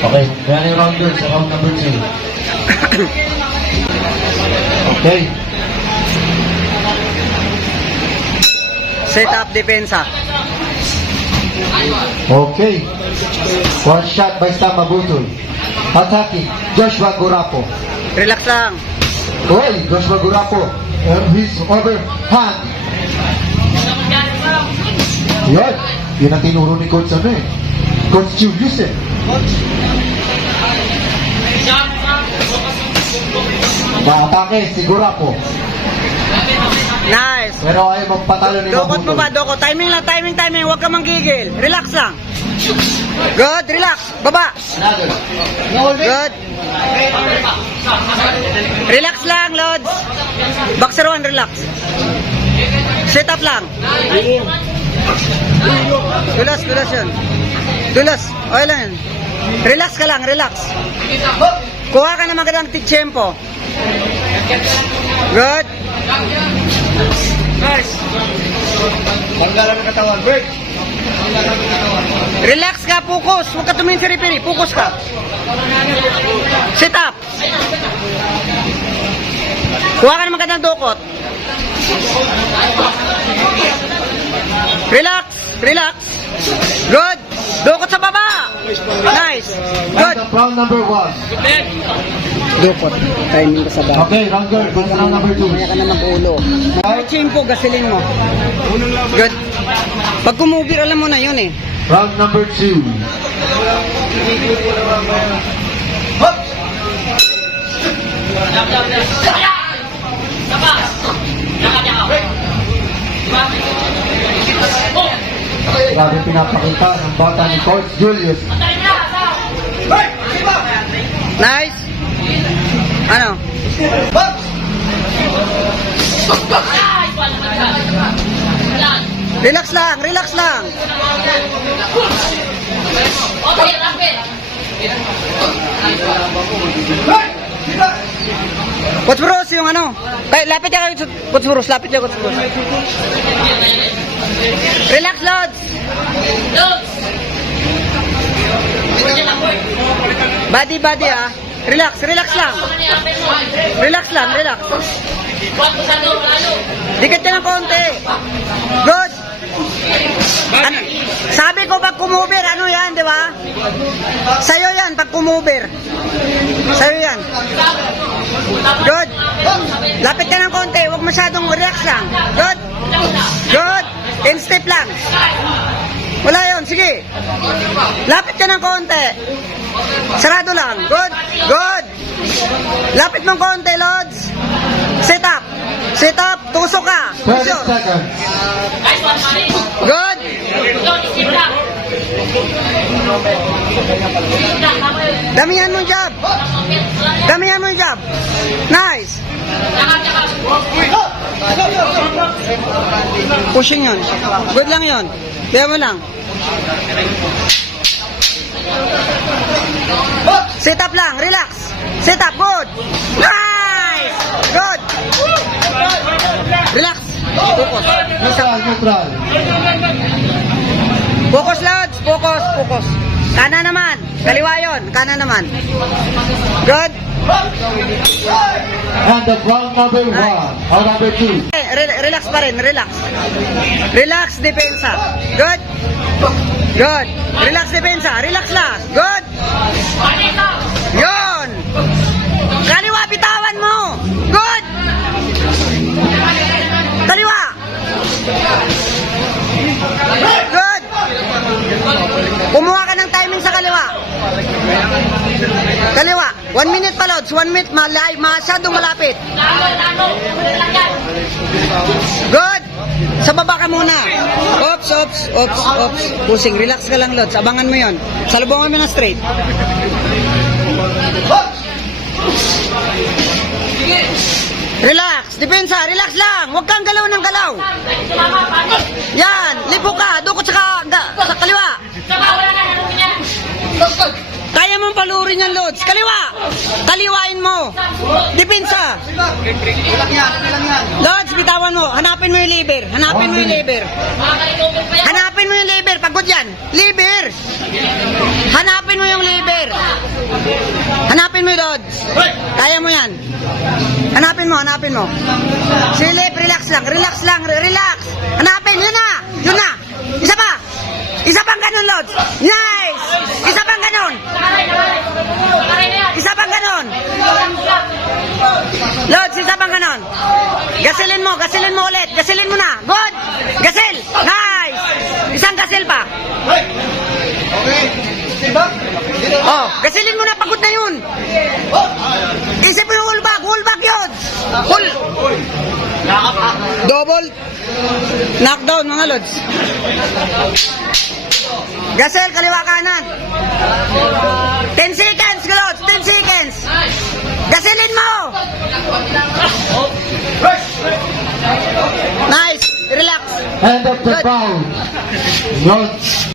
Okay, Danny Rounder sa round number 2. Okay. Set up depensa. Okay. One shot by Sam Mabutul. Attacking, Joshua Gurapo. Relax lang. Okay, Joshua Gurapo. On his overhand. Yan. Yan ang tinuro ni Coach ano eh. Coach Julius eh. Naatake si Gurapo. Nice. Pero ayaw magpatalo ni Dokot mo ba? Dokot. Timing lang, timing, timing. Huwag ka manggigil. Relax lang. Good. Relax. Baba. Good. Relax lang, Lods. Boxer one, relax. Set up lang. Dulas, dulas yun. Dulas. Okay lang. Relax ka lang, relax. Kuha ka na magandang tiyempo. Good. Tanggalan ng katawan. Break. Relax ka, focus. Huwag ka tumingin sa referee. Focus ka. Sit up. Kuha ka ng dukot. Relax. Relax. Good. Dukot sa baba. Nice. Good. Round, number one. Dukot. Timing ka sa baba. Okay, round sa round number two. Kaya ka na mag-ulo. Mag-chimpo, gasilin mo. Good. Pag kumubir, alam mo na yun eh. Round number two. Grabe pinapakita ng bata ni Coach Julius. Nice. Ano? Relax lang, relax lang. Okay, rapid. Bruce, yung ano? Kay, lapit ka kayo, Bruce, lapit ka, Coach Bruce. Relax, Lods. Loads. Body, body, ah. Relax, relax lang. Relax lang, relax. Dikit ka ng konti. Good. Ano? Sabi ko pag kumuber, ano yan, di ba? Sa'yo yan, pag kumuber. Sa'yo yan. Good. Lapit ka ng konti, huwag masyadong relax lang. Good. Good. In step lang. Wala yon, sige. Lapit ka ng konti. Sarado lang. Good. Good. Lapit mong konti, Lods. Sit up. Sit up. Tusok ka. 30 Puso. seconds. Guys, one money. Good. Damihan mo job. Damihan mo job. Nice. Pushing yun. Good lang yun. Kaya mo lang. Sit up lang. Relax. Sit up. Good. Nice. Good. Relax. Focus, Lods. Focus. Focus. Kana naman. Kaliwa yun. Kana naman. Good. And the round number one. Or number two. Eh, re- relax pa rin, relax. Relax, depensa. Good. Good. Relax, depensa. Relax lang. Good. Yon. Kaliwa, Kumuha ka ng timing sa kaliwa. Kaliwa. One minute pa, Lods. One minute. Malay, masyadong malapit. Good! Sa baba ka muna. Ops, ops, ops, ops. Pusing, relax ka lang, Lods. Abangan mo yon. Salubungan mo na straight. Relax, depensa, relax lang. Huwag kang galaw ng galaw. Yan, lipo ka, dukot sa, ka, sa kaliwa. Tsaka, wala na, ano niya. Kaya mong palurin yan, Lods. Kaliwa. Kaliwain mo. Depensa. Lods, bitawan mo. Hanapin mo yung liver. Hanapin mo yung liver. Yan. Hanapin mo yung liver. Pagod yan. Liver. Hanapin mo yung liver. Hanapin mo, Lods. Kaya mo yan. Hanapin mo, hanapin mo. Silip, relax lang, relax lang, re- relax. Hanapin, yun na, yun na. Isa pa. Isa pang ganun, Lods. Nice! Isa pang yan. Isa pang ganun. Lods, isa pang ganun. Gasilin mo, gasilin mo ulit. Gasilin mo na. Good. Gasil. Nice. Isang gasil pa. Oh, gasilin mo na. Pagod na yun. Isip mo yung ulbag. Ulbag yun. Ul. Double. Knockdown, mga Lods. Gasel, kaliwa kanan. 10 seconds, Lods. 10 seconds. Gasilin mo! Nice! Relax! End of the Good. bout. Lods